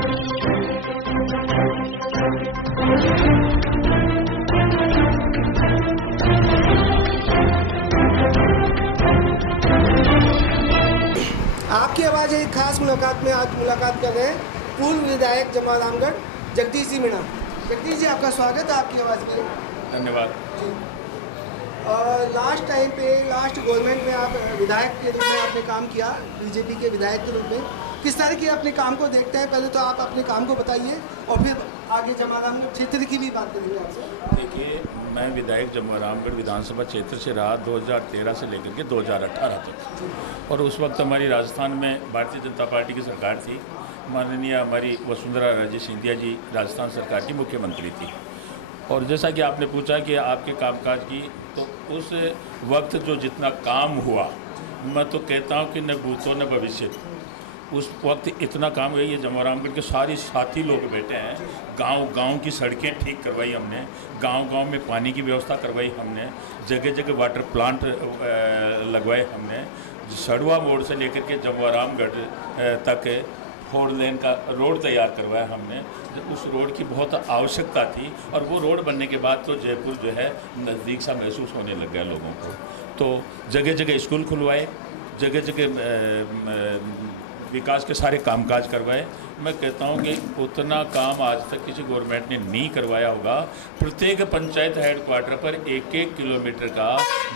आपकी आवाज़ एक खास मुलाकात में आज मुलाकात कर रहे हैं पूर्व विधायक जमवारामगढ़ जगदीश जी मीणा। जगदीश जी, आपका स्वागत है आपकी आवाज़ में। धन्यवाद जी। लास्ट टाइम पे लास्ट गवर्नमेंट में आप विधायक के रूप में आपने काम किया, बीजेपी के विधायक के रूप में। किस तरह के अपने काम को देखते हैं? पहले तो आप अपने काम को बताइए और फिर आगे जमवारामगढ़ क्षेत्र की भी बात करेंगे आपसे। देखिए, मैं विधायक जमवारामगढ़ विधानसभा क्षेत्र से रहा 2013 से लेकर के 2018 तक, और उस वक्त हमारी राजस्थान में भारतीय जनता पार्टी की सरकार थी। माननीय हमारी वसुंधरा राजे सिंधिया जी राजस्थान सरकार की मुख्यमंत्री थी। और जैसा कि आपने पूछा कि आपके कामकाज की, तो उस वक्त जो जितना काम हुआ, मैं तो कहता हूँ कि न भूतो न भविष्य। उस वक्त इतना काम हुआ, ये जमवारामगढ़ के सारे साथी लोग बैठे हैं। गांव की सड़कें ठीक करवाई हमने, गांव में पानी की व्यवस्था करवाई हमने, जगह जगह वाटर प्लांट लगवाए हमने। सड़वा मोड़ से लेकर के जमवारामगढ़ तक 4 लेन का रोड तैयार करवाया हमने। उस रोड की बहुत आवश्यकता थी, और वो रोड बनने के बाद तो जयपुर जो है नज़दीक सा महसूस होने लग गया लोगों को। तो जगह जगह स्कूल खुलवाए, जगह जगह विकास के सारे कामकाज करवाए। मैं कहता हूँ कि उतना काम आज तक किसी गवर्नमेंट ने नहीं करवाया होगा। प्रत्येक पंचायत हेडक्वार्टर पर 1-1 किलोमीटर का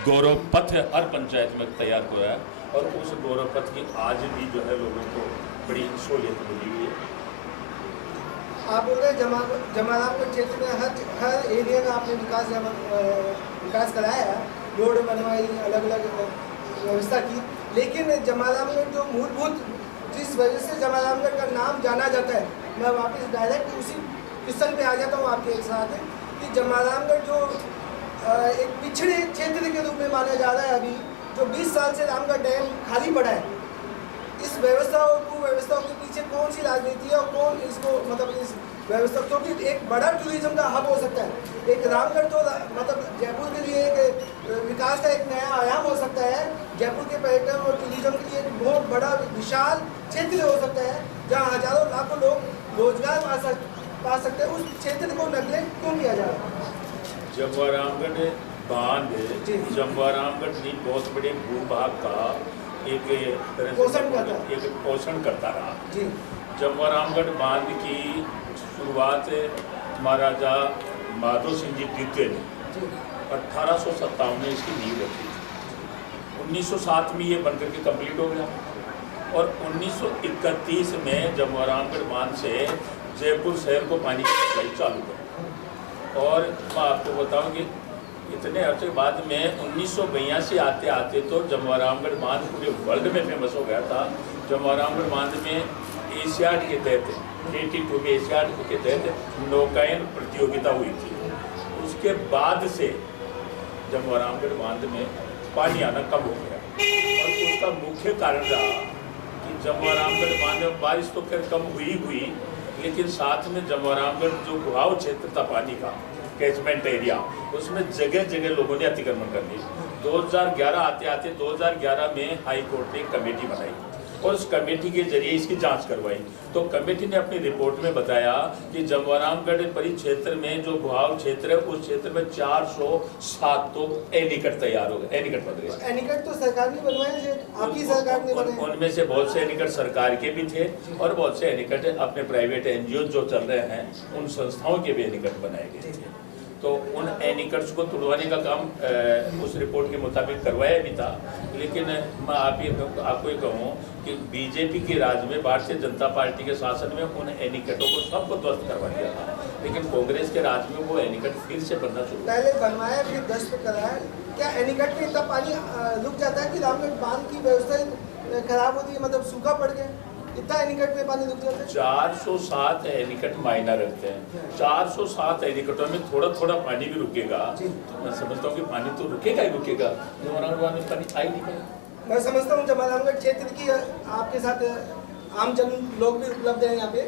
गौरव पथ हर पंचायत में तैयार हुआ है, और उस गौरव पथ की आज भी जो है लोगों को बड़ी सहूलियत मिली हुई है। आप बोल रहे हैं जमवारामगढ़ क्षेत्र में हर एरिया का आपने विकास कराया है, रोड बनवाई, अलग अलग व्यवस्था की। लेकिन जमवारामगढ़ जो मूलभूत जिस वजह से जमवारामगढ़ का नाम जाना जाता है, मैं वापस डायरेक्ट उसी क्वेश्चन पे आ जाता हूँ आपके साथ, कि जमवारामगढ़ जो एक पिछड़े क्षेत्र के रूप में माना जा रहा है अभी, जो 20 साल से रामगढ़ डैम खाली पड़ा है, इस व्यवस्था और कुव्यवस्थाओं के पीछे कौन सी राजनीति है और कौन इसको मतलब इस व्यवस्था, क्योंकि एक बड़ा टूरिज्म का हब हो सकता है। एक रामगढ़ तो मतलब जयपुर के लिए एक विकास का एक नया आयाम हो सकता है। जयपुर के पर्यटन और टूरिज्म के लिए एक बहुत बड़ा विशाल क्षेत्र हो सकता है, जहाँ हजारों लाखों लोग रोजगार पा सकते हैं। उस क्षेत्र को नेगलेक्ट क्यों किया जा रहा है? जमवारामगढ़ बांध जमवारामगढ़ भी बहुत बड़े भूभाग का एक पोषण करता रहा। जमवारामगढ़ बांध की शुरुआत महाराजा माधो सिंह जी द्वितीय ने 1857 में इसकी नींव रखी थी। 1907 में ये बनकर के कंप्लीट हो गया, और 1931 में जमवारामगढ़ बांध से जयपुर शहर को पानी की सप्लाई चालू कर। और मैं आपको बताऊं कि इतने अर्से बाद में 1982 आते आते तो जमवारामगढ़ बांध पूरे वर्ल्ड में फेमस हो गया था। जमवारामगढ़ बांध में एशियाड के तहत 82 में एशियाड के तहत नौकायन प्रतियोगिता हुई थी। उसके बाद से जमवारामगढ़ बांध में पानी आना कम हो गया, और उसका मुख्य कारण रहा कि जमवारामगढ़ बांध में बारिश तो खैर कम हुई, लेकिन साथ में जमवारामगढ़ जो गुहाव क्षेत्र था पानी का कैचमेंट एरिया, उसमें जगह जगह लोगों ने अतिक्रमण कर ली। 2011 आते आते 2011 में हाई कोर्ट ने एक कमेटी बनाई, और उस कमेटी के जरिए इसकी जांच करवाई। तो कमेटी ने अपनी रिपोर्ट में बताया कि जमवारामगढ़ परिक्षेत्र में जो गुहाव क्षेत्र है, उस क्षेत्र में 407 तो एनीकट तैयार हो गए। एनीकट बन गए। एनीकट तो सरकार ने बनवाए, आपकी सरकार ने बनाए। उनमें से बहुत से एनीकट सरकार के भी थे, और बहुत से एनीकट अपने प्राइवेट NGO जो चल रहे हैं, उन संस्थाओं के भी एनीकट बनाए गए थे। तो उन एनीकट्स को तुड़वाने का काम उस रिपोर्ट के मुताबिक करवाया भी था। लेकिन मैं आपको ये कहूँ कि बीजेपी के राज में, भारतीय जनता पार्टी के शासन में उन एनीकटों को सबको ध्वस्त करवा दिया था। लेकिन कांग्रेस के राज में वो एनीकट फिर से बनना शुरू, पहले बनवाया फिर ध्वस्त कराया। क्या एनीकट में इतना पानी रुक जाता है कि रामगढ़ बांध की व्यवस्था खराब होती है, मतलब सूखा पड़ गया, इतना एनीकट में पानी रुक जाता है? 407 एनीकट मायना रखते हैं। 407 एनीकटों में थोड़ा थोड़ा पानी भी रुकेगा, तो मैं समझता हूँ कि पानी तो रुकेगा ही रुकेगा। जमवारामगढ़ में पानी आ ही नहीं पाएगा। मैं समझता हूँ जमवारामगढ़ क्षेत्र की आपके साथ आम जन लोग भी उपलब्ध हैं यहाँ पे,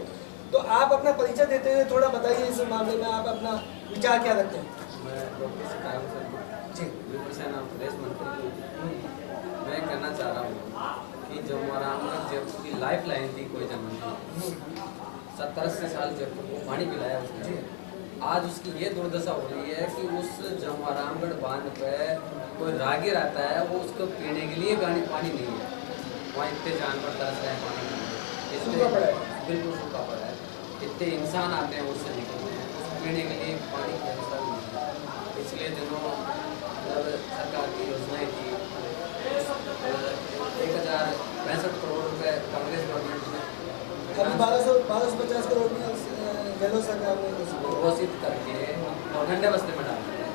तो आप अपना परिचय देते हुए थोड़ा बताइए इस मामले में आप अपना विचार क्या रखते हैं? मैं डॉक्टर सिकायत सर जी विपसेना प्रदेश मंत्री। मैं कहना चाह रहा हूँ कि जमवारामगढ़ जयपुर की लाइफ लाइन थी, कोई जमन थी। 70-80 साल जयपुर को पानी पिलाया उसने, आज उसकी ये दुर्दशा हो रही है कि उस जमवारामगढ़ बांध पे कोई राहगीर आता है, वो उसको पीने के लिए पानी नहीं है। वहाँ इतने जानवर तरस रहे हैं पानी के लिए, सूखा पड़ा है, बिल्कुल सूखा पड़ा है। इतने इंसान आते हैं उससे निकलते हैं, उसको पीने के लिए पानी की व्यवस्था भी नहीं है। पिछले दिनों जब सरकार की योजनाएँ थी, 1065 करोड़ रुपए कांग्रेस गवर्नमेंट ने अभी 1250 करोड़ में गहलोत सरकार ने घोषित करके और ठंडे बस्ते में डाल दिया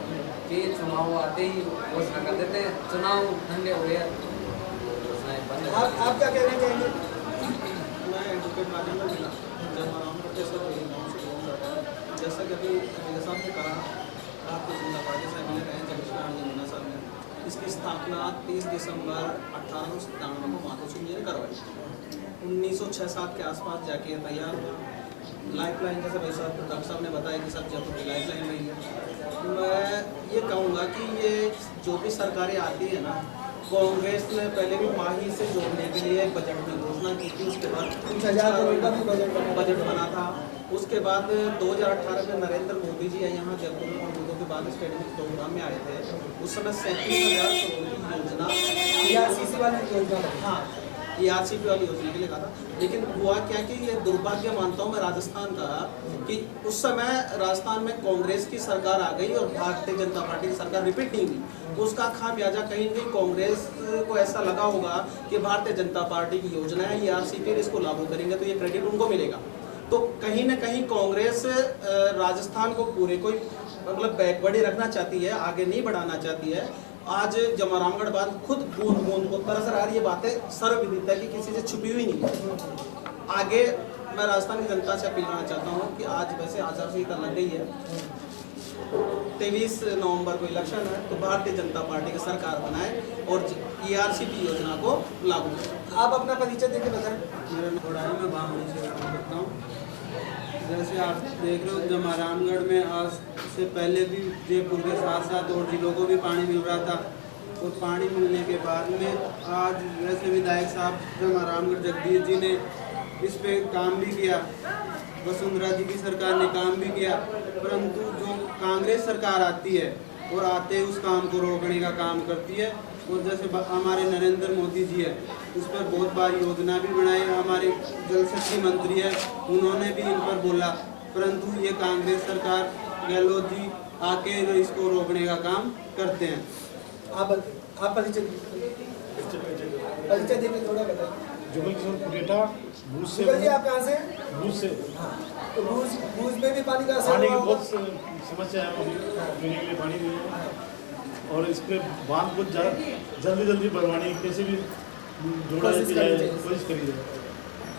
कि चुनाव आते ही घोषणा कर देते हैं, चुनाव ठंडे हो गया, घोषणाएं बंद। आप क्या कहना चाहेंगे? मैं एडवोकेट राजेंद्र मिला जमवारामगढ़ के सब गाँव से बोल रहा था। जैसा कि अभी मेरे साहब ने कहा, भारतीय जनता पार्टी से मिले रहे जगदीश जमुना साहब ने इसकी स्थापना 30 दिसंबर 1897 को माधो सिंह जी ने करवाई। 1906-7 के आसपास जाके तैयार हुआ। लाइफ लाइन जैसे भाई साहब डॉक्टर साहब ने बताया कि सब जयपुर की लाइफ लाइन रही है। मैं ये कहूँगा कि ये जो भी सरकारें आती है ना, कांग्रेस ने पहले भी माही से जोड़ने के लिए बजट में घोषणा की थी, उसके बाद 1000 करोड़ का भी बजट बना था। उसके बाद 2018 में नरेंद्र मोदी जी यहाँ जयपुर में मौजूदों के बाद स्टेडियम प्रोग्राम में आए थे। उस समय 37,000 करोड़ की योजना ERCC वाली योजना, हाँ ERCP वाली योजना के लिए कहा था। लेकिन हुआ क्या कि ये दुर्भाग्य मानता हूँ मैं राजस्थान का कि उस समय राजस्थान में कांग्रेस की सरकार आ गई और भारतीय जनता पार्टी की सरकार रिपीट नहीं हुई। उसका खामियाजा कहीं न कहीं कांग्रेस को ऐसा लगा होगा कि भारतीय जनता पार्टी की योजना है ERCP, इसको लागू करेंगे तो ये क्रेडिट उनको मिलेगा। तो कहीं न कहीं कांग्रेस राजस्थान को पूरे कोई मतलब बैकवर्ड ही रखना चाहती है, आगे नहीं बढ़ाना चाहती है। आज जमवारामगढ़ बांध खुद बूंद बूंद को तरस रहा है, ये बातें सर्वविदित है कि किसी से छुपी हुई नहीं है। आगे मैं राजस्थान की जनता से अपील करना चाहता हूँ कि आज वैसे आचार संहिता लग गई है, 23 नवंबर को इलेक्शन है, तो भारतीय जनता पार्टी की सरकार बनाए और ERCP योजना को लागू करें। आप अपना परिचय देके बताएं। मेरा नाम थोड़ा है, मैं बामणी से करता हूँ। जैसे आप देख रहे हो जमवारामगढ़ में आज से पहले भी जयपुर के साथ साथ और जिलों को भी पानी मिल रहा था, और पानी मिलने के बाद में आज वैसे विधायक साहब जमवारामगढ़ जगदीश जी ने इस पे काम भी किया, वसुंधरा जी की सरकार ने काम भी किया, परंतु जो कांग्रेस सरकार आती है और आते ही उस काम को रोकने का काम करती है। और जैसे हमारे नरेंद्र मोदी जी है, उस पर बहुत बार योजना भी बनाई, हमारे जल शक्ति मंत्री है, उन्होंने भी इन पर बोला, परंतु ये कांग्रेस सरकार गहलोत जी आके इसको रोकने का काम करते हैं। आप परिचय देके थोड़ा बताएं। जुगल किशोर कुरेटा, भूज से। जुगल जी, आप कहाँ से? भूज से। तो भूज में भी पानी का असर पानी की हुआ बहुत समस्या है, पीने के लिए पानी नहीं है, और इस पे बांध को जल्दी बनवाने की कैसे भी जोड़ा जाए, कोशिश करी जाए।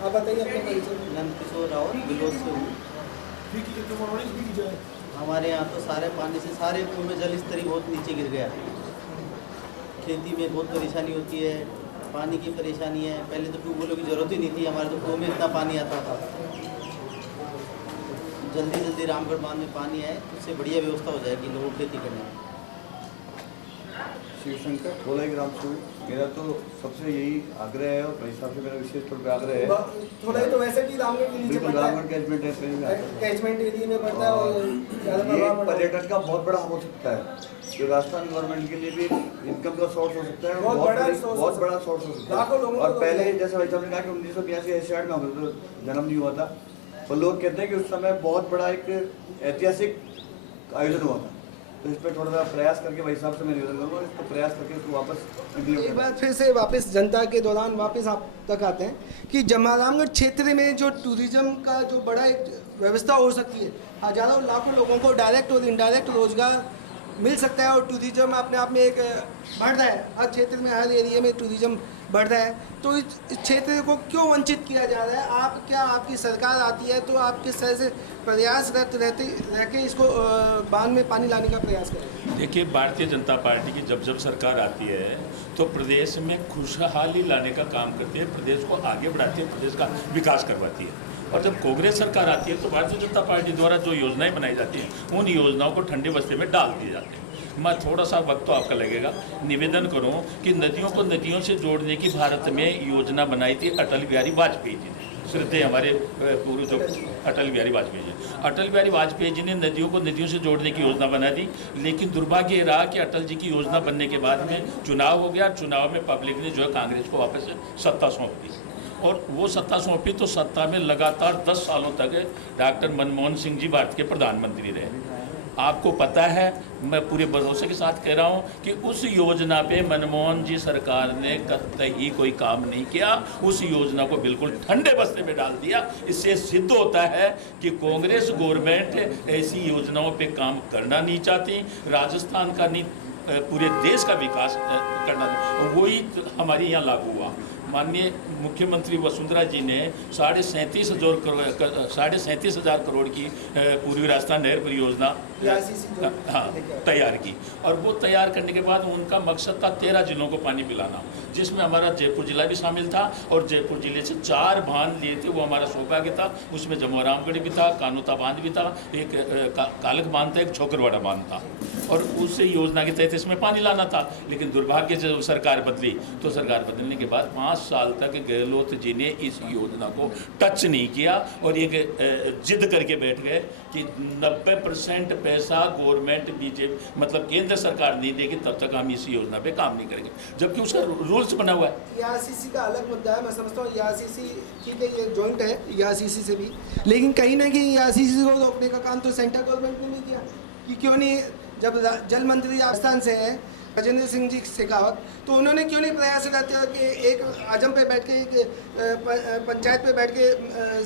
आप बताइए अपना परिचय। नंद किशोर रावत बिलोद से हूँ। हमारे यहाँ तो सारे पानी से सारे कुओं में जल स्तर ही बहुत नीचे गिर गया। खेती में बहुत परेशानी होती है, पानी की परेशानी है। पहले तो ट्यूबवेलों की ज़रूरत ही नहीं थी, हमारे तो कुओं में इतना पानी आता था। जल्दी रामगढ़ बांध में पानी आए तो उससे बढ़िया व्यवस्था हो जाएगी लोगों को खेती करने में। शिवशंकर थोड़ा ग्राम से हूँ। मेरा तो सबसे यही आग्रह है और भाई साहब से मेरा विशेष तौर पर आग्रह है, थोड़ा ही तो वैसे भी रामगढ़ के नीचे बिल्कुल पड़ता है, रामगढ़ कैचमेंट है, कैचमेंट एरिया में पड़ता है और ज़्यादा ये प्रभाव पड़ता है। पर्यटन का बहुत बड़ा हो सकता है, जो राजस्थान गवर्नमेंट के लिए भी इनकम का सोर्स हो सकता है, बहुत बहुत बड़ा सोर्स हो सकता लाखों है। लोगों और को पहले जैसे भाई साहब ने कहा कि 1982 66 में हम तो जन्म नहीं हुआ था, और लोग कहते हैं कि उस समय बहुत बड़ा एक ऐतिहासिक आयोजन हुआ था। तो इस पर थोड़ा सा प्रयास करके भाई साहब से मैं निवेदन करूँगा, इसको प्रयास करके इसको वापस एक बार फिर से वापस जनता के दौरान वापस आप तक आते हैं कि जमवारामगढ़ क्षेत्र में जो टूरिज्म का जो बड़ा एक व्यवस्था हो सकती है, हजारों लाखों लोगों को डायरेक्ट और इनडायरेक्ट रोजगार मिल सकता है, और टूरिज्म अपने आप में एक बढ़ रहा है, हर क्षेत्र में हर एरिया में टूरिज्म बढ़ रहा है। तो इस क्षेत्र को क्यों वंचित किया जा रहा है? आप क्या, आपकी सरकार आती है तो आप किस तरह से प्रयासरत रह के इसको बांध में पानी लाने का प्रयास करें? देखिए, भारतीय जनता पार्टी की जब सरकार आती है तो प्रदेश में खुशहाली लाने का काम करती है, प्रदेश को आगे बढ़ाती है, प्रदेश का विकास करवाती है। और जब कांग्रेस सरकार आती है तो भारतीय जनता पार्टी द्वारा जो योजनाएं बनाई जाती हैं उन योजनाओं को ठंडे बस्ते में डाल दिए जाते हैं। मैं थोड़ा सा वक्त तो आपका लगेगा, निवेदन करूं कि नदियों को नदियों से जोड़ने की भारत में योजना बनाई थी अटल बिहारी वाजपेयी जी ने। श्रद्धेय हमारे पूर्व जो अटल बिहारी वाजपेयी जी, अटल बिहारी वाजपेयी जी ने नदियों को नदियों से जोड़ने की योजना बना दी, लेकिन दुर्भाग्य ये रहा कि अटल जी की योजना बनने के बाद में चुनाव हो गया। चुनाव में पब्लिक ने जो है कांग्रेस को वापस सत्ता सौंप दी, और वो सत्ता सौंपी तो सत्ता में लगातार 10 सालों तक डॉक्टर मनमोहन सिंह जी भारत के प्रधानमंत्री रहे। आपको पता है, मैं पूरे भरोसे के साथ कह रहा हूँ कि उस योजना पे मनमोहन जी सरकार ने कतई कोई काम नहीं किया, उस योजना को बिल्कुल ठंडे बस्ते में डाल दिया। इससे सिद्ध होता है कि कांग्रेस गवर्नमेंट ऐसी योजनाओं पे काम करना नहीं चाहती, राजस्थान का नहीं पूरे देश का विकास करना, वही हमारे यहाँ लागू हुआ। माननीय मुख्यमंत्री वसुंधरा जी ने 37,500 करोड़ की पूर्वी राजस्थान नहर परियोजना तैयार की, और वो तैयार करने के बाद उनका मकसद था 13 जिलों को पानी पिलाना, जिसमें हमारा जयपुर जिला भी शामिल था। और जयपुर जिले से 4 बांध लिए थे, वो हमारा सौभाग्य था। उसमें जमोरामगढ़ भी था, कानोता बांध भी था, एक कालक बांध था, एक छोकरवाड़ा बांध था, और उस योजना के तहत इसमें पानी लाना था। लेकिन दुर्भाग्य से जब सरकार बदली, तो सरकार बदलने के बाद 5 साल तक गहलोत जी ने इस योजना को टच नहीं किया, और ये जिद करके बैठ गए कि 90% पैसा गवर्नमेंट बीजेपी मतलब केंद्र सरकार नहीं देगी, तब तक हम इस योजना पे काम नहीं करेंगे, जबकि उसका रूल्स बना हुआ है। ERCC का अलग मुद्दा है, मैं समझता हूँ ERCC ठीक है, ये जॉइंट है ERCC से भी, लेकिन कहीं ना कहीं ERCC को रोकने का काम तो सेंट्रल गवर्नमेंट ने नहीं किया। कि क्यों नहीं, जब जल मंत्री राजस्थान से हैं गजेंद्र सिंह जी शेखावत, तो उन्होंने क्यों नहीं प्रयास करते कि एक आजम पे बैठ के, पंचायत पे बैठ के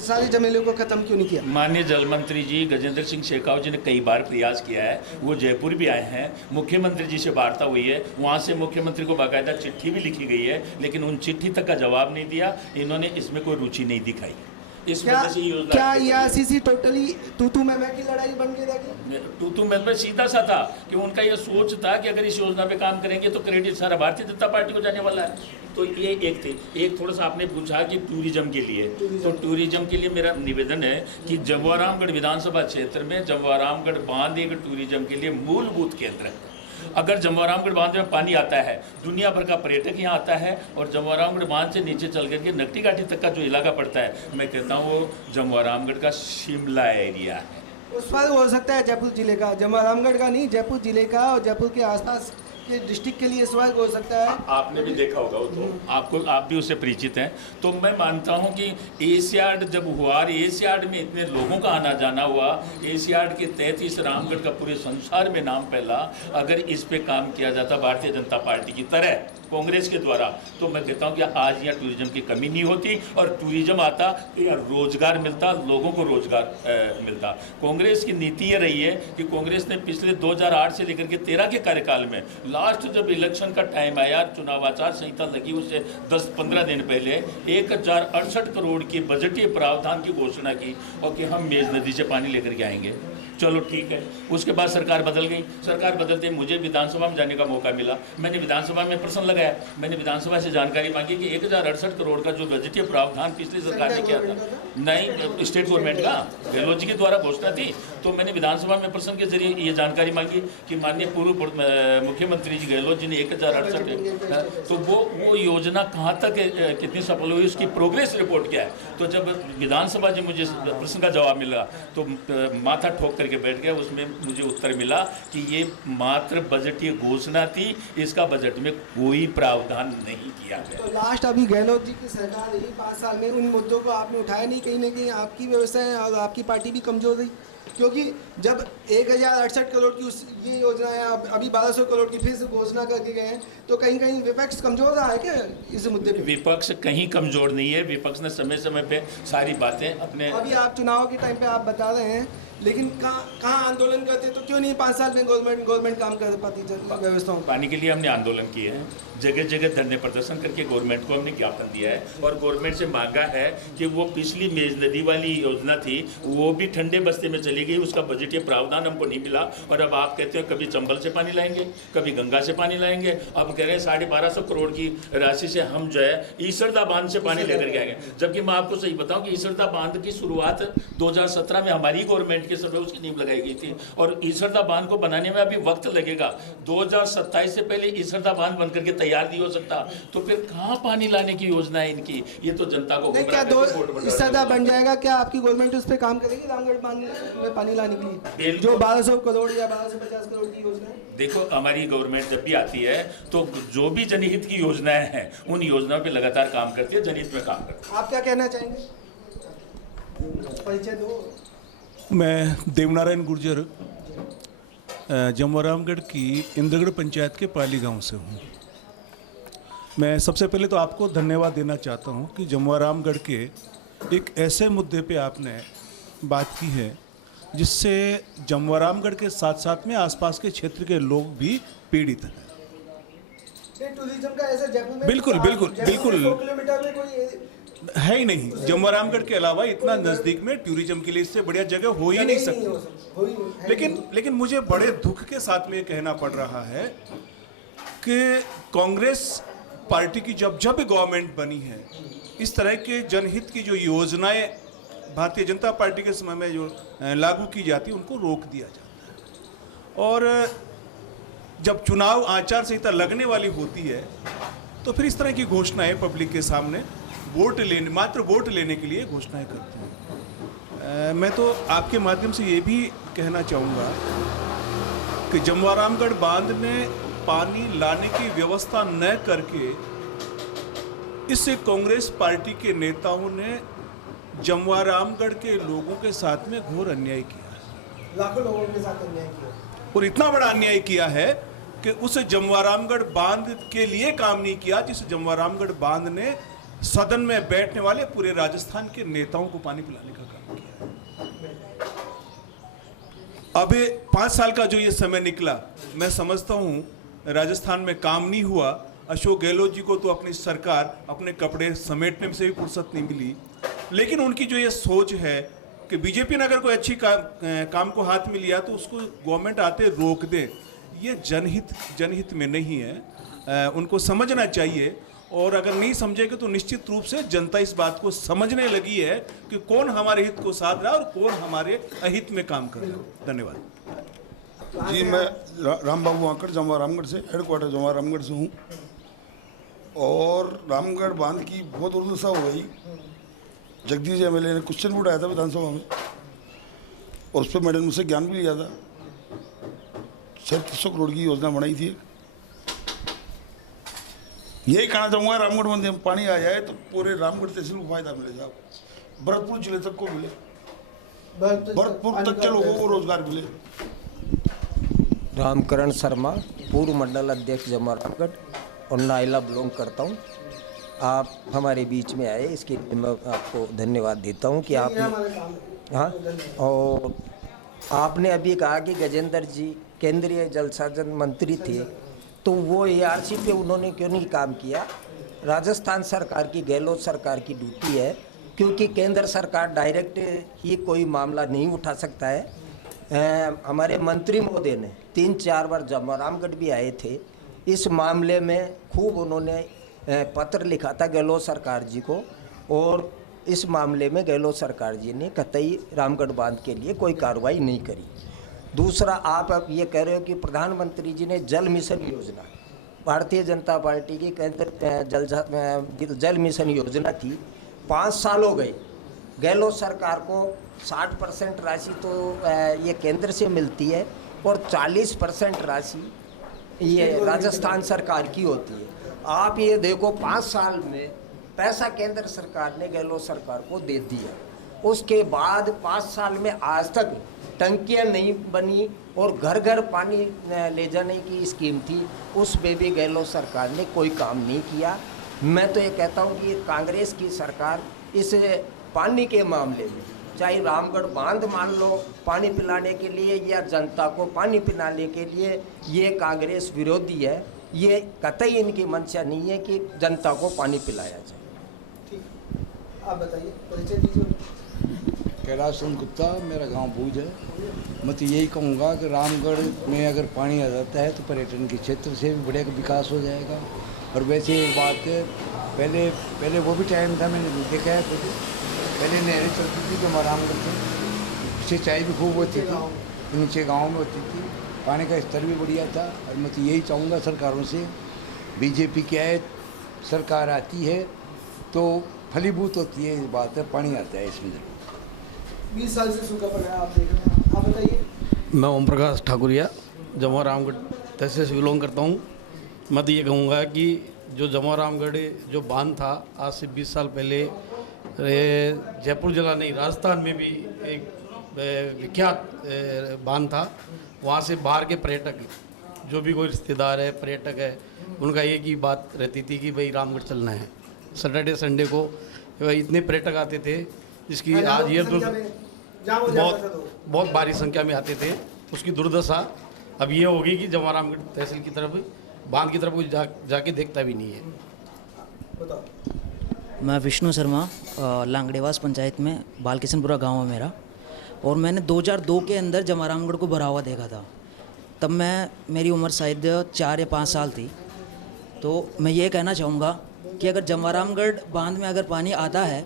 सारी जमीनों को ख़त्म क्यों नहीं किया? माननीय जल मंत्री जी गजेंद्र सिंह शेखावत जी ने कई बार प्रयास किया है, वो जयपुर भी आए हैं, मुख्यमंत्री जी से वार्ता हुई है, वहाँ से मुख्यमंत्री को बाकायदा चिट्ठी भी लिखी गई है, लेकिन उन चिट्ठी तक का जवाब नहीं दिया। इन्होंने इसमें कोई रुचि नहीं दिखाई। इस वजह से योजना क्या ERCC टोटली तू मैं की लड़ाई बन के रखी? तू मैं सीधा सा था कि उनका ये सोच था कि अगर इस योजना पे काम करेंगे तो क्रेडिट सारा भारतीय जनता पार्टी को जाने वाला है। तो ये एक थी। एक थोड़ा सा आपने पूछा कि टूरिज्म के लिए, तो टूरिज्म के लिए मेरा निवेदन है कि जमोरामगढ़ विधानसभा क्षेत्र में जमोरामगढ़ बांध एक टूरिज्म के लिए मूलभूत केंद्र है। अगर जमोरामगढ़ बांध में पानी आता है, दुनिया भर का पर्यटक यहाँ आता है, और जमोरामगढ़ बांध से नीचे चल करके नकटी घाटी तक का जो इलाका पड़ता है, मैं कहता हूँ वो जमोरामगढ़ का शिमला एरिया है। उस पर हो सकता है जयपुर जिले का, जमोरामगढ़ का नहीं, जयपुर जिले का और जयपुर के आसपास के डिस्ट्रिक्ट के लिए स्वर्ग हो सकता है। आपने भी देखा होगा वो, तो आप भी उससे परिचित हैं। तो मैं मानता हूं कि एशियाड जब हुआ, एशियाड में इतने लोगों का आना जाना हुआ, एशियाड के तहत इस रामगढ़ का पूरे संसार में नाम फैला। अगर इस पे काम किया जाता भारतीय जनता पार्टी की तरह कांग्रेस के द्वारा, तो मैं कहता हूं कि आज यहाँ टूरिज्म की कमी नहीं होती, और टूरिज्म आता तो यहाँ रोजगार मिलता, लोगों को रोजगार मिलता। कांग्रेस की नीति ये रही है कि कांग्रेस ने पिछले 2008 से लेकर के 13 के कार्यकाल में लास्ट जब इलेक्शन का टाइम आया, चुनाव आचार संहिता लगी, उससे 10-15 दिन पहले 1068 करोड़ की बजटीय प्रावधान की घोषणा की, और कि हम मेज नदी से पानी लेकर के आएंगे। चलो ठीक है। उसके बाद सरकार बदल गई। सरकार बदलते मुझे विधानसभा में जाने का मौका मिला। मैंने विधानसभा में प्रश्न लगाया, मैंने विधानसभा से जानकारी मांगी कि 1068 करोड़ का जो बजटीय प्रावधान पिछली सरकार ने किया था, नहीं स्टेट गवर्नमेंट का, गहलोत जी के द्वारा घोषणा थी। तो मैंने विधानसभा में प्रश्न के जरिए ये जानकारी मांगी कि माननीय पूर्व मुख्यमंत्री जी गहलोत जी ने 1068, तो वो योजना कहाँ तक कितनी सफल हुई, उसकी प्रोग्रेस रिपोर्ट क्या है। तो जब विधानसभा जी मुझे प्रश्न का जवाब मिला तो माथा ठोक करके बैठ गया। उसमें मुझे उत्तर मिला कि ये मात्र बजटीय घोषणा थी, इसका बजट में कोई प्रावधान नहीं किया गया। तो लास्ट अभी गहलोत जी की सरकार रही 5 साल में, उन मुद्दों को आपने उठाया नहीं, कहीं ना कहीं आपकी व्यवस्था और आपकी पार्टी भी कमजोर रही, क्योंकि जब 1068 करोड़ की ये योजना है, अभी 1200 करोड़ की फिर से घोषणा करके गए हैं, तो कहीं कहीं विपक्ष कमजोर रहा है क्या इस मुद्दे पे? विपक्ष कहीं कमजोर नहीं है। विपक्ष ने समय समय पे सारी बातें अपने, अभी आप चुनाव के टाइम पे आप बता रहे हैं, लेकिन कहाँ आंदोलन करते, तो क्यों नहीं 5 साल में गवर्नमेंट काम कर पाती व्यवस्थाओं? पानी के लिए हमने आंदोलन किए हैं, जगह जगह धरने प्रदर्शन करके गवर्नमेंट को हमने ज्ञापन दिया है, और गवर्नमेंट से मांगा है कि वो पिछली मेज नदी वाली योजना थी वो भी ठंडे बस्ते में चली गई, उसका बजटीय प्रावधान हमको नहीं मिला। और अब आप कहते हैं कभी चंबल से पानी लाएंगे, कभी गंगा से पानी लाएंगे, अब कह रहे हैं 1250 करोड़ की राशि से हम जो है ईसरदा बांध से पानी लेकर के आएंगे। जबकि मैं आपको सही बताऊं कि ईसरदा बांध की शुरुआत 2017 में हमारी गवर्नमेंट गवर्नमेंट के समय उसकी नींव लगाई गई थी। और ईसरदा बांध को बनाने में अभी वक्त लगेगा, 2027 से पहले ईसरदा बांध बनकर के तैयार नहीं हो सकता, तो फिर कहाँ पानी लाने की योजना है इनकी? ये तो जनता को नहीं, क्या दो ईसरदा बन जाएगा, क्या आपकी गवर्नमेंट उस पर काम करेगी रामगढ़ बांध में पानी लाने के लिए, जो 1200 करोड़ या 1250 करोड़ की योजना है? देखो, हमारी गवर्नमेंट जब भी आती है तो जो भी जनहित की योजनाएं हैं उन योजनाओं पे लगातार काम करती है, जनहित में काम करती है। आप क्या कहना चाहेंगे? परिचय दो। मैं देवनारायण गुर्जर जमवारामगढ़ की इंद्रगढ़ पंचायत के पाली गांव से हूं। मैं सबसे पहले तो आपको धन्यवाद देना चाहता हूं कि जमवारामगढ़ के एक ऐसे मुद्दे पे आपने बात की है जिससे जमवारामगढ़ के साथ साथ में आसपास के क्षेत्र के लोग भी पीड़ित हैं। टूरिज्म का ऐसा जयपुर में बिल्कुल 100 किलोमीटर में कोई है ही नहीं। जमवारामगढ़ के अलावा इतना नज़दीक में टूरिज्म के लिए इससे बढ़िया जगह हो ही नहीं सकती। लेकिन मुझे बड़े दुख के साथ में ये कहना पड़ रहा है कि कांग्रेस पार्टी की जब जब गवर्नमेंट बनी है, इस तरह के जनहित की जो योजनाएं भारतीय जनता पार्टी के समय में जो लागू की जाती है उनको रोक दिया जाता है। और जब चुनाव आचार संहिता लगने वाली होती है तो फिर इस तरह की घोषणाएं पब्लिक के सामने मात्र वोट लेने के लिए घोषणाएं करते हैं। मैं तो आपके माध्यम से ये भी कहना चाहूँगा कि जमवारामगढ़ बांध में पानी लाने की व्यवस्था न करके इससे कांग्रेस पार्टी के नेताओं ने जमवारामगढ़ के लोगों के साथ में घोर अन्याय किया, लाखों लोगों के साथ अन्याय किया, और इतना बड़ा अन्याय किया है कि उस जमवारामगढ़ बांध के लिए काम नहीं किया जिस जमवारामगढ़ बांध ने सदन में बैठने वाले पूरे राजस्थान के नेताओं को पानी पिलाने का काम किया। अब 5 साल का जो ये समय निकला, मैं समझता हूँ राजस्थान में काम नहीं हुआ। अशोक गहलोत जी को तो अपनी सरकार अपने कपड़े समेटने से भी फुर्सत नहीं मिली, लेकिन उनकी जो ये सोच है कि बीजेपी ने अगर कोई अच्छी काम को हाथ में लिया तो उसको गवर्नमेंट आते रोक दे, ये जनहित में नहीं है। उनको समझना चाहिए, और अगर नहीं समझेगा तो निश्चित रूप से जनता इस बात को समझने लगी है कि कौन हमारे हित को साध रहा है और कौन हमारे अहित में काम कर रहा है। धन्यवाद जी। मैं राम बाबू आंकड़ जमवारामगढ़ से, हेडक्वार्टर जमवारामगढ़ से हूँ। और रामगढ़ बांध की बहुत दुर्दशा हो गई। जगदीश एमएलए ने क्वेश्चन भी उठाया था विधानसभा में, और उस पर मैंने मुझसे ज्ञान भी लिया था। 300 करोड़ की योजना बनाई थी। यही कहना चाहूँगा, रामगढ़ मंदिर में पानी आ जाए तो पूरे रामगढ़ तहसील को फायदा मिलेगा, भरतपुर जिले तक को मिले, भरतपुर तक के लोगों को रोजगार मिले। रामकरण शर्मा, पूर्व मंडल अध्यक्ष जमवारामगढ़ और नाइला बिलोंग करता हूँ। आप हमारे बीच में आए, इसके लिए मैं आपको धन्यवाद देता हूँ कि आपने, हाँ, और आपने अभी कहा कि गजेंद्र जी केंद्रीय जल संसाधन मंत्री थे, तो वो ARC पे उन्होंने क्यों नहीं काम किया? राजस्थान सरकार की, गहलोत सरकार की ड्यूटी है, क्योंकि केंद्र सरकार डायरेक्ट ही कोई मामला नहीं उठा सकता है। हमारे मंत्री महोदय ने 3-4 बार जमवारामगढ़ भी आए थे, इस मामले में खूब उन्होंने पत्र लिखा था गहलोत सरकार जी को, और इस मामले में गहलोत सरकार जी ने कतई रामगढ़ बांध के लिए कोई कार्रवाई नहीं करी। दूसरा, आप अब ये कह रहे हो कि प्रधानमंत्री जी ने जल मिशन योजना, भारतीय जनता पार्टी की केंद्र जल मिशन योजना थी, 5 साल हो गए। गहलोत सरकार को 60% राशि तो ये केंद्र से मिलती है और 40% राशि ये राजस्थान सरकार की होती है। आप ये देखो, 5 साल में पैसा केंद्र सरकार ने गहलोत सरकार को दे दिया, उसके बाद 5 साल में आज तक टंकियाँ नहीं बनी, और घर घर पानी ले जाने की स्कीम थी, उस पे भी गहलोत सरकार ने कोई काम नहीं किया। मैं तो ये कहता हूँ कि कांग्रेस की सरकार इस पानी के मामले में, चाहे रामगढ़ बांध मान लो पानी पिलाने के लिए या जनता को पानी पिलाने के लिए, ये कांग्रेस विरोधी है। ये कतई इनकी मंशा नहीं है कि जनता को पानी पिलाया जाए। ठीक, आप बताइए, परिचय दीजिए। कैलाश चंद गुप्ता, मेरा गांव भूज है। मैं तो यही कहूँगा कि रामगढ़ में अगर पानी आ जाता है तो पर्यटन के क्षेत्र से भी बड़े विकास हो जाएगा। और वैसे एक बात है, पहले वो भी टाइम था, मैंने देखा है, पहले नहरें चलती थी जो रामगढ़ से सिंचाई भी खूब होती थी, नीचे गाँव में होती थी, पानी का स्तर भी बढ़िया था। और मैं तो यही चाहूँगा सरकारों से, बीजेपी क्या है, सरकार आती है तो फलीभूत होती है, ये बात है, पानी आता है इसमें। 20 साल से सूखा पड़ा है, आप देख रहे हैं, आप बताइए। मैं ओम प्रकाश ठाकुरिया जमुआ रामगढ़ तहसील से बिलोंग करता हूँ। मैं तो ये कहूँगा कि जो जमुआ रामगढ़ जो बांध था आज से 20 साल पहले जयपुर जिला नहीं राजस्थान में भी एक विख्यात बांध था। वहाँ से बाहर के पर्यटक जो भी कोई रिश्तेदार है, पर्यटक है, उनका एक ही बात रहती थी कि भाई रामगढ़ चलना है। सैटरडे संडे को इतने पर्यटक आते थे जिसकी आज ये बहुत भारी संख्या में आते थे। उसकी दुर्दशा अब ये होगी कि जमुआ रामगढ़ तहसील की तरफ, बांध की तरफ कोई जाके देखता भी नहीं है। मैं विष्णु शर्मा, लांगड़ेवास पंचायत में बालकिशनपुरा गांव है मेरा, और मैंने 2002 के अंदर जमुआ रामगढ़ को बढ़ावा देखा था। तब मेरी उम्र शायद 4 या 5 साल थी। तो मैं ये कहना चाहूँगा कि अगर जमुआ रामगढ़ बांध में अगर पानी आता है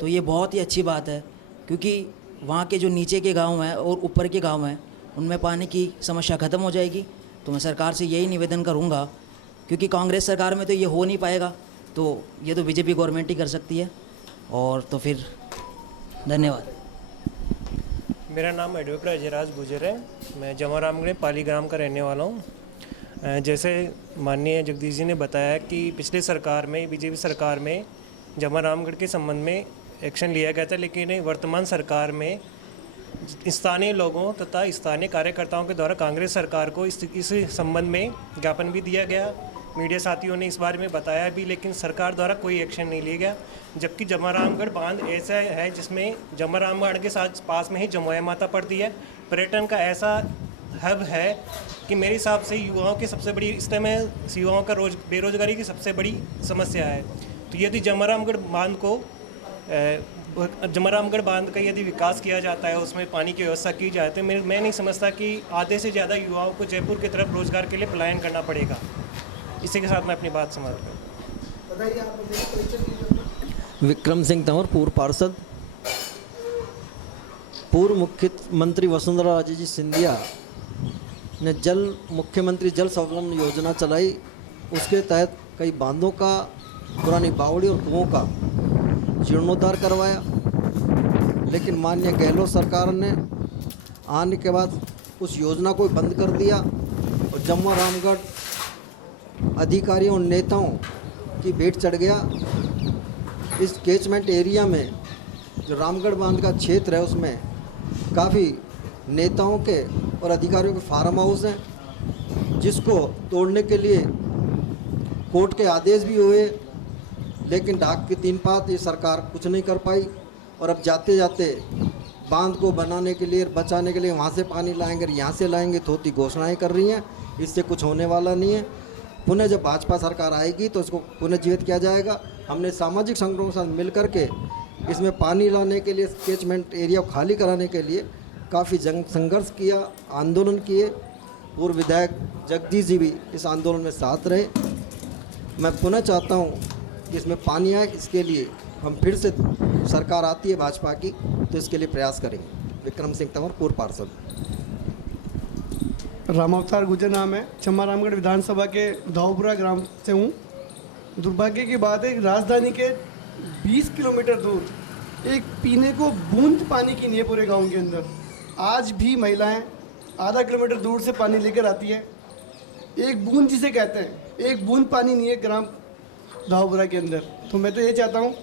तो ये बहुत ही अच्छी बात है, क्योंकि वहाँ के जो नीचे के गांव हैं और ऊपर के गांव हैं उनमें पानी की समस्या ख़त्म हो जाएगी। तो मैं सरकार से यही निवेदन करूँगा, क्योंकि कांग्रेस सरकार में तो ये हो नहीं पाएगा, तो ये तो बीजेपी गवर्नमेंट ही कर सकती है। और तो फिर धन्यवाद। मेरा नाम एडवोकेट अजयराज गुजर है। मैं जमुआ रामगढ़ पाली ग्राम का रहने वाला हूँ। जैसे माननीय जगदीश जी ने बताया कि पिछले सरकार में, बीजेपी सरकार में जमुआ रामगढ़ के संबंध में एक्शन लिया गया था, लेकिन वर्तमान सरकार में स्थानीय लोगों तथा स्थानीय कार्यकर्ताओं के द्वारा कांग्रेस सरकार को इस संबंध में ज्ञापन भी दिया गया। मीडिया साथियों ने इस बारे में बताया भी, लेकिन सरकार द्वारा कोई एक्शन नहीं लिया गया। जबकि जमुआ रामगढ़ बांध ऐसा है जिसमें जमुआ रामगढ़ के साथ पास में ही जमुआ माता पड़ती है। पर्यटन का ऐसा हब है कि मेरे हिसाब से युवाओं की सबसे बड़ी, इस समय युवाओं का बेरोजगारी की सबसे बड़ी समस्या है। तो यदि जमुआ रामगढ़ बांध को जमुआ रामगढ़ बांध का यदि विकास किया जाता है, उसमें पानी की व्यवस्था की जाए, तो मैं नहीं समझता कि आधे से ज़्यादा युवाओं को जयपुर की तरफ रोजगार के लिए पलायन करना पड़ेगा। इसी के साथ मैं अपनी बात समाप्त करूँ। विक्रम सिंह तंवर, पूर्व पार्षद। पूर्व मुख्यमंत्री वसुंधरा राजे जी सिंधिया ने मुख्यमंत्री जल संवर्धन योजना चलाई। उसके तहत कई बांधों का, पुरानी बावड़ी और कुओं का जीर्णोद्धार करवाया, लेकिन माननीय गहलोत सरकार ने आने के बाद उस योजना को बंद कर दिया और जमुआ रामगढ़ अधिकारियों और नेताओं की भेंट चढ़ गया। इस कैचमेंट एरिया में जो रामगढ़ बांध का क्षेत्र है उसमें काफ़ी नेताओं के और अधिकारियों के फार्म हाउस हैं, जिसको तोड़ने के लिए कोर्ट के आदेश भी हुए, लेकिन डाक की 3 पात ये सरकार कुछ नहीं कर पाई। और अब जाते जाते बांध को बनाने के लिए, बचाने के लिए वहाँ से पानी लाएंगे, यहाँ से लाएंगे, थोड़ी घोषणाएं कर रही हैं। इससे कुछ होने वाला नहीं है। पुनः जब भाजपा सरकार आएगी तो इसको पुनर्जीवित किया जाएगा। हमने सामाजिक संगठनों के साथ मिल करके इसमें पानी लाने के लिए, कैचमेंट एरिया को खाली कराने के लिए काफ़ी संघर्ष किया, आंदोलन किए। पूर्व विधायक जगदीश जी भी इस आंदोलन में साथ रहे। मैं पुनः चाहता हूँ कि इसमें पानी आए, इसके लिए हम फिर से, सरकार आती है भाजपा की तो इसके लिए प्रयास करेंगे। विक्रम सिंह तंवर, पूर्व पार्षद। रामावतार गुजर नाम है। जमुआ रामगढ़ विधानसभा के धावपुरा ग्राम से हूँ। दुर्भाग्य की बात है, राजधानी के 20 किलोमीटर दूर एक पीने को बूंद पानी की नहीं है पूरे गांव के अंदर। आज भी महिलाएं आधा किलोमीटर दूर से पानी लेकर आती है। एक बूंद जिसे कहते हैं, एक बूंद पानी नहीं है ग्राम धावपुरा के अंदर। तो मैं तो ये चाहता हूँ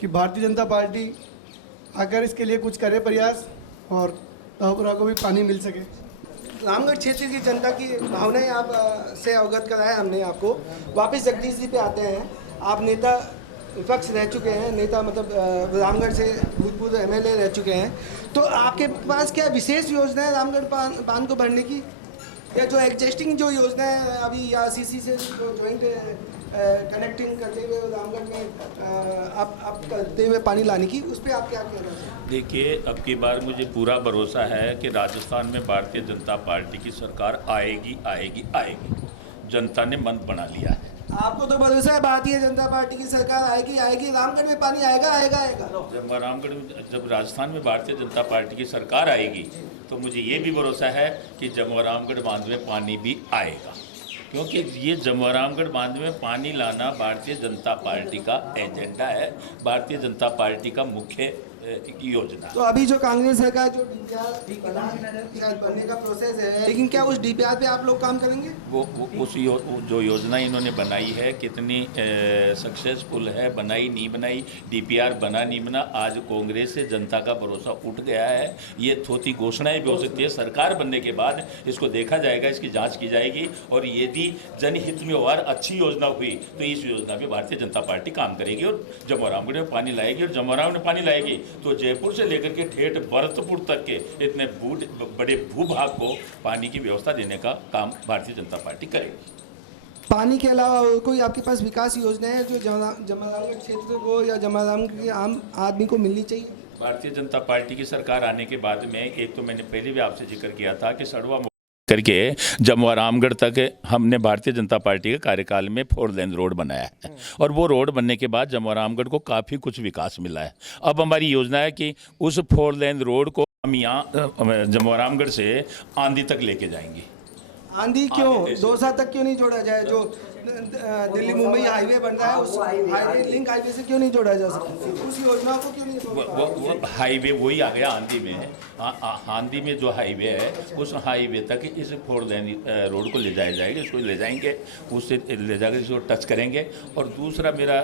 कि भारतीय जनता पार्टी आकर इसके लिए कुछ करे प्रयास और धावपुरा को भी पानी मिल सके। रामगढ़ क्षेत्र की जनता की भावनाएं आप से अवगत कराया हमने आपको। वापस जगदीश जी पे आते हैं। आप नेता विपक्ष रह चुके हैं, नेता मतलब रामगढ़ से भूतपूर्व एमएलए रह चुके हैं, तो आपके पास क्या विशेष योजना है रामगढ़ बांध को भरने की, या जो एग्जिस्टिंग जो योजना है अभी या सीसी से जो ज्वाइंट कनेक्टिंग करते हुए रामगढ़ में आप करते हुए पानी लाने की, उस पर आप क्या कहना चाहते हैं? देखिए, अब की बार मुझे पूरा भरोसा है कि राजस्थान में भारतीय जनता पार्टी की सरकार आएगी आएगी आएगी। जनता ने मन बना लिया है। आपको तो भरोसा है भारतीय जनता पार्टी की सरकार आएगी आएगी, रामगढ़ में पानी आएगा आएगा आएगा। जब रामगढ़ में, जब राजस्थान में भारतीय जनता पार्टी की सरकार आएगी तो मुझे ये भी भरोसा है कि जमवारामगढ़ बांध में पानी भी आएगा, क्योंकि ये जमवारामगढ़ बांध में पानी लाना भारतीय जनता पार्टी का एजेंडा है, भारतीय जनता पार्टी का मुख्य योजना। तो अभी जो कांग्रेस सरकार जो डीपीआर बनने का प्रोसेस है, लेकिन क्या उस डीपीआर पे आप लोग काम करेंगे? वो जो योजना इन्होंने बनाई है कितनी सक्सेसफुल है, बनाई नहीं बनाई, डीपीआर बना नहीं बना, आज कांग्रेस से जनता का भरोसा उठ गया है। ये थोती घोषणाएं भी हो सकती है, सरकार बनने के बाद इसको देखा जाएगा, इसकी जांच की जाएगी, और यदि जनहित में और अच्छी योजना हुई तो इस योजना पे भारतीय जनता पार्टी काम करेगी और जमवारामगढ़ में पानी लाएगी। और जमवारामगढ़ में पानी लाएगी तो जयपुर से लेकर के ठेठ भरतपुर तक के इतने बड़े भूभाग को पानी की व्यवस्था देने का काम भारतीय जनता पार्टी करेगी। पानी के अलावा और कोई आपके पास विकास योजना है जो जमवारामगढ़ क्षेत्र को या जमवारामगढ़ के आम आदमी को मिलनी चाहिए? भारतीय जनता पार्टी की सरकार आने के बाद में, एक तो मैंने पहले भी आपसे जिक्र किया था कि सड़वा करके जमवारामगढ़ तक हमने भारतीय जनता पार्टी के कार्यकाल में 4 लेन रोड बनाया है, और वो रोड बनने के बाद जमवारामगढ़ को काफ़ी कुछ विकास मिला है। अब हमारी योजना है कि उस 4 लेन रोड को हम यहाँ जमवारामगढ़ से आंधी तक लेके जाएंगे। आंधी क्यों? दौसा तक क्यों नहीं जोड़ा जाए? जो दिल्ली मुंबई हाईवे बन रहा है उस हाईवे लिंक हाईवे से क्यों नहीं जोड़ा जा सकता? उस योजना को क्यों नहीं जोड़ा? वो हाईवे वही आ गया आंधी में। आंधी में जो हाईवे है उस हाईवे तक इस 4 लेन रोड को ले जाया जाएगा, इसको ले जाएंगे, उससे ले जाकर इसको टच करेंगे। और दूसरा मेरा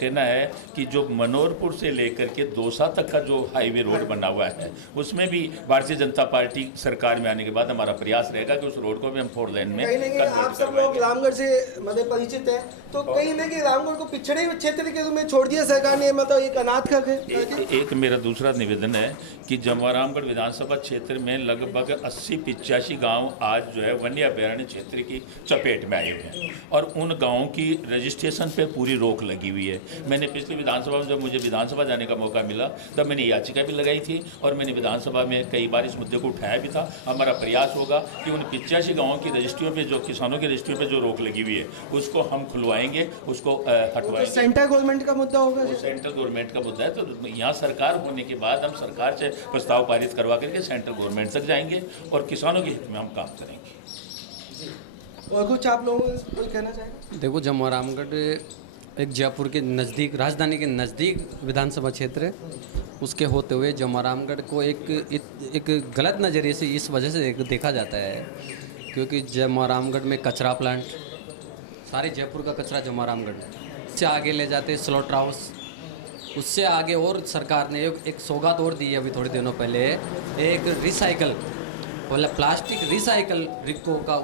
कहना है कि जो मनोहरपुर से लेकर के दौसा तक का जो हाईवे रोड बना हुआ है उसमें भी भारतीय जनता पार्टी सरकार में आने के बाद हमारा प्रयास रहेगा कि उस रोड को भी हम 4 लेन में। आप सब लोग रामगढ़ से मतलब परिचित है, तो कहीं ना कहीं रामगढ़ को पिछड़े हुए क्षेत्र के रूप में छोड़ दिया सरकार ने, मतलब एक अनाथ करके। एक मेरा दूसरा निवेदन है कि जमवारामगढ़ विधानसभा क्षेत्र में लगभग 80-85 गांव आज जो है वन्य अभयारण्य क्षेत्र की चपेट में आए हुए हैं, और उन गांवों की रजिस्ट्रेशन पे पूरी रोक लगी हुई है। मैंने पिछली विधानसभा में, जब मुझे विधानसभा जाने का मौका मिला, तब मैंने याचिका भी लगाई थी और मैंने विधानसभा में कई बार इस मुद्दे को उठाया भी था। हमारा प्रयास होगा कि उन 85 गाँवों की रजिस्ट्रियों पर, जो किसानों की रजिस्ट्रियों पर जो रोक लगी हुई है उसको हम खुलवाएंगे, उसको हटवाएंगे। सेंट्रल गवर्नमेंट का मुद्दा होगा, सेंट्रल गवर्नमेंट का मुद्दा है। तो यहाँ सरकार होने के बाद हम सरकार से प्रस्ताव पारित करवा करके सेंट्रल गवर्नमेंट तक जाएंगे और किसानों के हित में हम काम करेंगे। और कुछ आप लोगों को कहना चाहेंगे? देखो, जमवारामगढ़ एक जयपुर के नज़दीक, राजधानी के नज़दीक विधानसभा क्षेत्र है। उसके होते हुए जमवारामगढ़ को एक गलत नज़रिए से इस वजह से देखा जाता है क्योंकि जमवारामगढ़ में कचरा प्लांट, सारे जयपुर का कचरा जमवारामगढ़ से आगे ले जाते स्लॉटर हाउस, उससे आगे और सरकार ने एक सौगात और दी है अभी थोड़े दिनों पहले, एक रिसाइकल मतलब प्लास्टिक रिसाइकल रिक्को का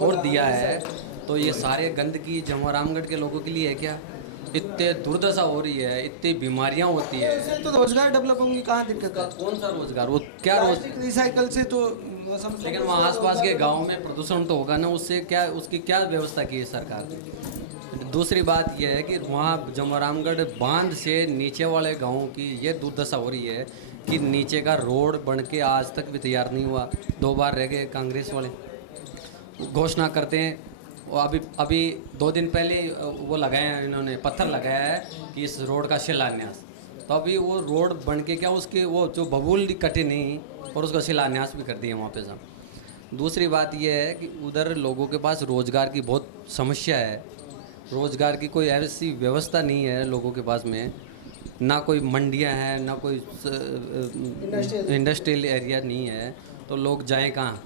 और दिया है। तो ये सारे गंदगी जमवारामगढ़ के लोगों के लिए है क्या? इतने दुर्दशा हो रही है, इतनी बीमारियां होती है, इससे तो रोजगार डेवलप होंगी, कहाँ दिक्कत है? कौन सा रोजगार? वो क्या रिसाइकल से तो लेकिन वहाँ आसपास के गांव में प्रदूषण तो होगा ना, उससे क्या, उसकी क्या व्यवस्था की है सरकार ने? दूसरी बात यह है कि वहाँ जमवारामगढ़ बांध से नीचे वाले गाँवों की ये दुर्दशा हो रही है कि नीचे का रोड बन के आज तक भी तैयार नहीं हुआ। 2 बार रह गए कांग्रेस वाले, घोषणा करते हैं और अभी 2 दिन पहले वो लगाए हैं, इन्होंने पत्थर लगाया है कि इस रोड का शिलान्यास, तो अभी वो रोड बन के क्या उसके वो जो बबूल कटे नहीं और उसका शिलान्यास भी कर दिया वहाँ पे साहब। दूसरी बात ये है कि उधर लोगों के पास रोज़गार की बहुत समस्या है, रोज़गार की कोई ऐसी व्यवस्था नहीं है लोगों के पास में, ना कोई मंडियाँ हैं, ना कोई इंडस्ट्रियल एरिया नहीं है, तो लोग जाएं कहाँ?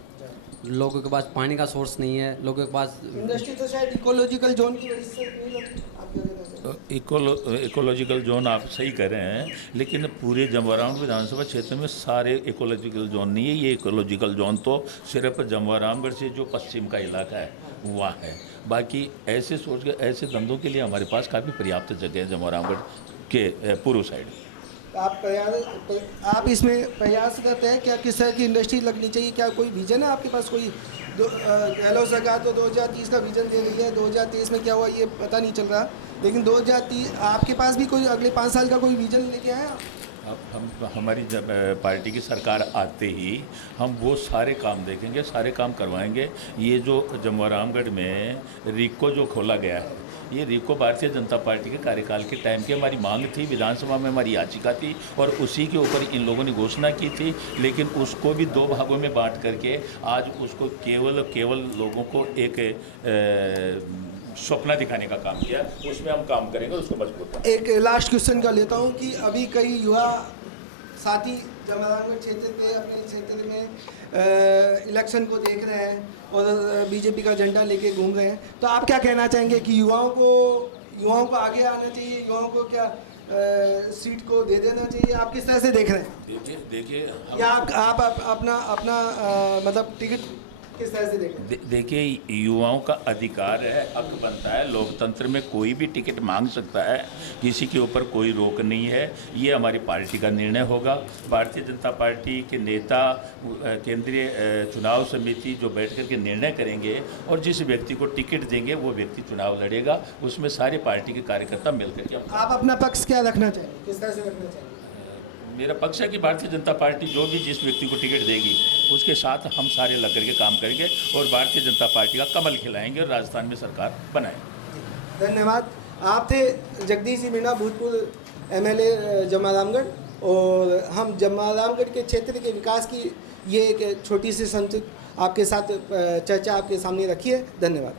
लोगों के पास पानी का सोर्स नहीं है, लोगों के पास इंडस्ट्री तो शायद इकोलॉजिकल जोन की वजह से नहीं लगती। इकोलॉजिकल जोन आप सही कह रहे हैं, लेकिन पूरे जमवारामगढ़ विधानसभा क्षेत्र में सारे इकोलॉजिकल जोन नहीं है। ये इकोलॉजिकल जोन तो सिर्फ जमवारामगढ़ से जो पश्चिम का इलाका है वहाँ है, बाकी ऐसे सोच के ऐसे धंधों के लिए हमारे पास काफ़ी पर्याप्त जगह है जमवारामगढ़ के पूर्व साइड। आप इसमें प्रयास करते हैं क्या? किस तरह की इंडस्ट्री लगनी चाहिए? क्या कोई विजन है आपके पास? कोई गहलोत सरकार तो 2030 का विजन दे रही है, 2023 में क्या हुआ ये पता नहीं चल रहा, लेकिन 2030 आपके पास भी कोई अगले 5 साल का कोई विजन लेके आया? हम हमारी पार्टी की सरकार आते ही हम वो सारे काम देखेंगे, सारे काम करवाएंगे। ये जो जमवारामगढ़ में रीको जो खोला गया है, ये रीको भारतीय जनता पार्टी के कार्यकाल के टाइम की हमारी मांग थी, विधानसभा में हमारी याचिका थी और उसी के ऊपर इन लोगों ने घोषणा की थी। लेकिन उसको भी 2 भागों में बांट करके आज उसको केवल लोगों को एक सपना दिखाने का काम किया। उसमें हम काम करेंगे और उसको मजबूत करेंगे। एक लास्ट क्वेश्चन का लेता हूँ कि अभी कई युवा साथी जमवारामगढ़ क्षेत्र के अपने क्षेत्र में इलेक्शन को देख रहे हैं और बीजेपी का झंडा लेके घूम रहे हैं, तो आप क्या कहना चाहेंगे कि युवाओं को आगे आना चाहिए, युवाओं को क्या सीट को दे देना चाहिए? आप किस तरह से देख रहे हैं? देखिए या आप अपना मतलब टिकट किस तरह से देखें? देखिए, युवाओं का अधिकार है, हक बनता है। लोकतंत्र में कोई भी टिकट मांग सकता है, किसी के ऊपर कोई रोक नहीं है। ये हमारी पार्टी का निर्णय होगा। भारतीय जनता पार्टी के नेता केंद्रीय चुनाव समिति जो बैठ कर के निर्णय करेंगे और जिस व्यक्ति को टिकट देंगे वो व्यक्ति चुनाव लड़ेगा। उसमें सारे पार्टी के कार्यकर्ता मिलकर के आप अपना पक्ष क्या रखना चाहिए, किस तरह से रखना चाहिए? मेरा पक्ष है कि भारतीय जनता पार्टी जो भी जिस व्यक्ति को टिकट देगी उसके साथ हम सारे लग करके काम करेंगे और भारतीय जनता पार्टी का कमल खिलाएंगे और राजस्थान में सरकार बनाएंगे। धन्यवाद। आप थे जगदीश सिंह मीणा, भूतपूर्व MLA जमवारामगढ़, और हम जमवारामगढ़ के क्षेत्र के विकास की ये एक छोटी सी संक्षिप्त आपके साथ चर्चा आपके सामने रखी है। धन्यवाद।